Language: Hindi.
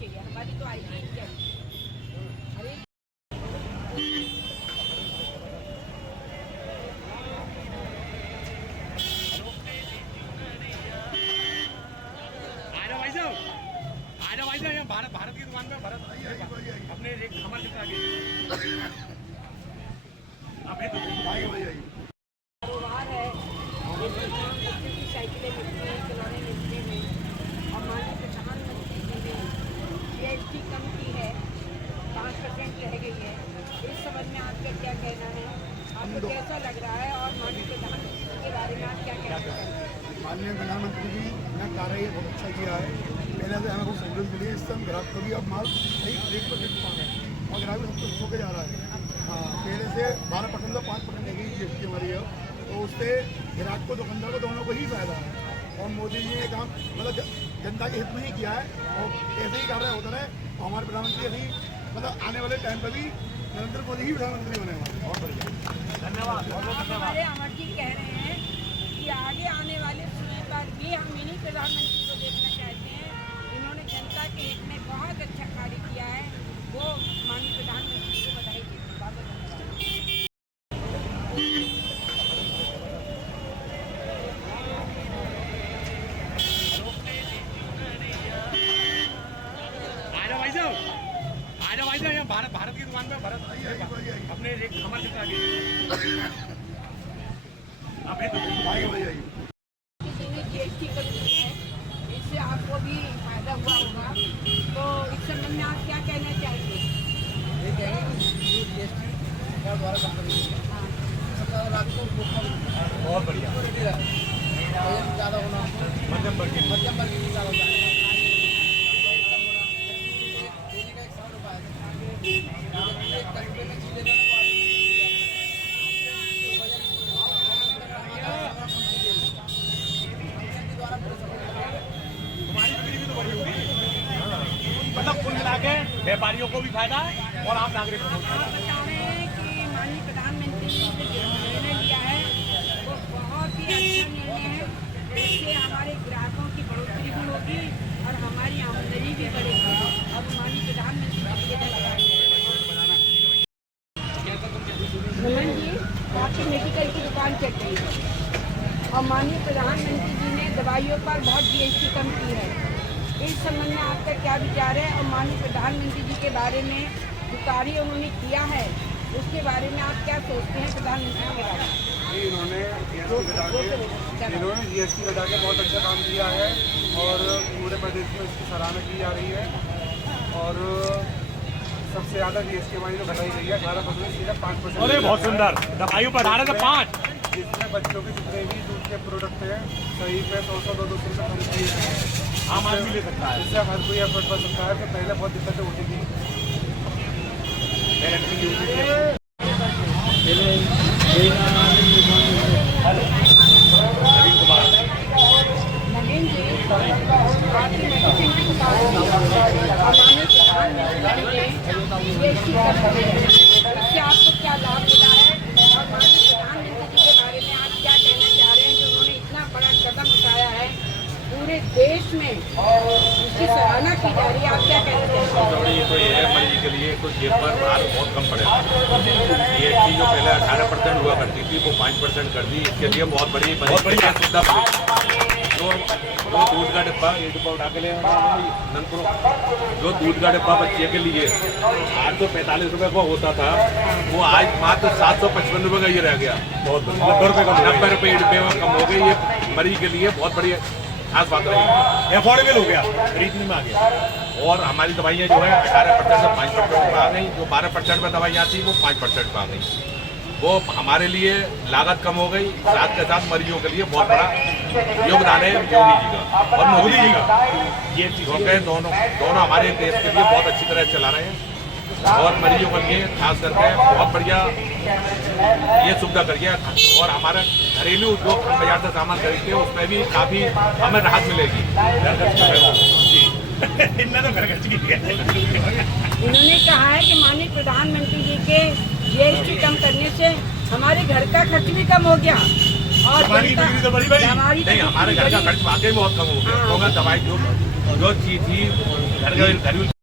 चाहिए, हमारी तो आएगी ही चाहिए। अरे भाई साहब यहाँ भारत की दुकान पे भारत अपने एक हमारे कितना आगे कारोबार है, बच्चों की साइकिलें मिलती हैं, खिलौने मिलते हैं और माननीय प्रधानमंत्री जी ने GST कम की है, 5% रह गई है। इस संबंध में आपका क्या कहना है, आपको कैसा लग रहा है और माननीय प्रधानमंत्री जी के बारे में आप क्या कहना चाहते हैं? माननीय प्रधानमंत्री जी ने कार्य बहुत अच्छा किया है। पहले से हमें बहुत सहूलियत मिली है, इससे हम ग्राहक को भी अब माल सही रेट पर दे पा रहे हैं और ग्राहक भी सब कुछ होकर जा रहा है। हाँ, पहले से 12% से 5% रह गई GST हमारी है, तो उससे ग्राहक को दुकानदार को दोनों को ही फायदा है। और मोदी जी ने काम मतलब जनता के हित में ही किया है और ऐसे ही कार्य होता रहे। हमारे प्रधानमंत्री अभी मतलब आने वाले टाइम पर भी नरेंद्र मोदी ही प्रधानमंत्री बने हुए हैं। बहुत बढ़िया, धन्यवाद। हमारे अमर जी कह रहे हैं कि आगे आने वाले समय पर भी हम इन्हीं प्रधानमंत्री को देखना चाहते हैं। इन्होंने जनता के हित में बहुत अच्छा कार्य किया है, वो माननीय प्रधानमंत्री को बधाई देती हूँ। बहुत बहुत भाई साहब यहाँ भारत की दुकान पे भारत अपने एक हमारे कितना आगे किसी ने GST कर दी है, इससे आपको भी फायदा हुआ होगा, तो इस संबंध में आप क्या कहना चाहेंगे? ये कहेंगे कि GST सरकार द्वारा कम कर दी है। हाँ, सबसे ज़्यादा लागत तो बहुत बढ़िया ज़्यादा होना, मध्यम वर्ग मध्यम वर्ग की ज़्यादा होता है। डेली का 100 रुपये है, एक घंटे में चीज़ लेना तुम्हारी बिक्री भी तो बड़ी होगी, मतलब कुल मिला के व्यापारियों को भी फायदा है और आम नागरिक को भी आप बता रहे हैं कि माननीय प्रधानमंत्री जी ने जो निर्णय लिया है वो बहुत ही अच्छा निर्णय है। इससे हमारे ग्राहकों की बढ़ोतरी भी होगी और हमारी आमदनी भी बढ़ेगी। अब माननीय प्रधानमंत्री जी ये लगाएंगे। नमन जी, आपकी मेडिकल की दुकान चल रही है और माननीय प्रधानमंत्री जी ने दवाइयों पर बहुत GST कम की है। इस संबंध में आपका क्या विचार है और माननीय प्रधानमंत्री जी के बारे में जो कार्य उन्होंने किया है उसके बारे में आप क्या सोचते हैं प्रधानमंत्री के बारे में? इन्होंने GST घटा के बहुत अच्छा काम किया है और पूरे प्रदेश में इसकी सराहना की जा रही है। और सबसे ज़्यादा GST हमारी जो घटाई गई है 18% सीधा 5%। अरे बहुत सुंदर, दवाइयों पर 18 से 5, जिसमें बच्चों के जितने भी दूध के प्रोडक्ट हैं सही पे 100-200 रुपये कम किए हैं। आम आदमी ले सकता है। इससे हर कोई एफर्ट कर सकता है। तो पहले बहुत दिक्कतें होती थी। नवीन जी, आपकी मेडिसिन की दुकान है और माननीय प्रधानमंत्री जी ने GST कम की है, इससे आपको क्या लाभ मिला है और माननीय प्रधानमंत्री जी के बारे में आप क्या कहना चाह रहे हैं कि उन्होंने इतना बड़ा कदम उठाया है पूरे देश में उसकी सराहना की जा रही है, आप क्या कहना चाहते हैं? ये तो ये है मरीज के लिए तो जेब पर भार बहुत कम पड़ेगा। GST जो पहले 18% हुआ करती थी वो 5% कर दी, इसके लिए बहुत बड़ी सुविधा पड़ी। जो दूध का डिब्बा, ये डिब्बा उठा के ले जो दूध का डिब्बा बच्चे के लिए आज तो 45 रुपये का होता था, वो आज मात्र 755 रुपये का ये रह गया। बहुत 90 रुपये डिब्बे में कम हो गई। ये मरीज के लिए बहुत बड़ी खास बात रही, अफोर्डेबल हो गया, खरीदने में आ गया। और हमारी दवाइयाँ जो है 18% से 5% पर आ गई, जो 12% में दवाइयाँ थी वो 5% पर आ गई। वो हमारे लिए लागत कम हो गई, साथ के साथ मरीजों के लिए बहुत बड़ा योगदान है योगी जी का और मोदी जी का। ये चीज़ें दोनों हमारे देश के लिए बहुत अच्छी तरह चला रहे हैं और मरीजों के लिए खास करके बहुत बढ़िया ये सुविधा करिए। और हमारा घरेलू जो बाजार से सामान खरीदते हैं उसमें भी काफ़ी हमें राहत मिलेगी। इन्होंने कहा है कि माननीय प्रधानमंत्री जी के GST कम करने से हमारे घर का खर्च भी कम हो गया और हमारी बिक्री तो बड़ी बड़ी नहीं, हमारे घर का खर्च वाकई बहुत कम हो गया। दवाई जो चीज थी घर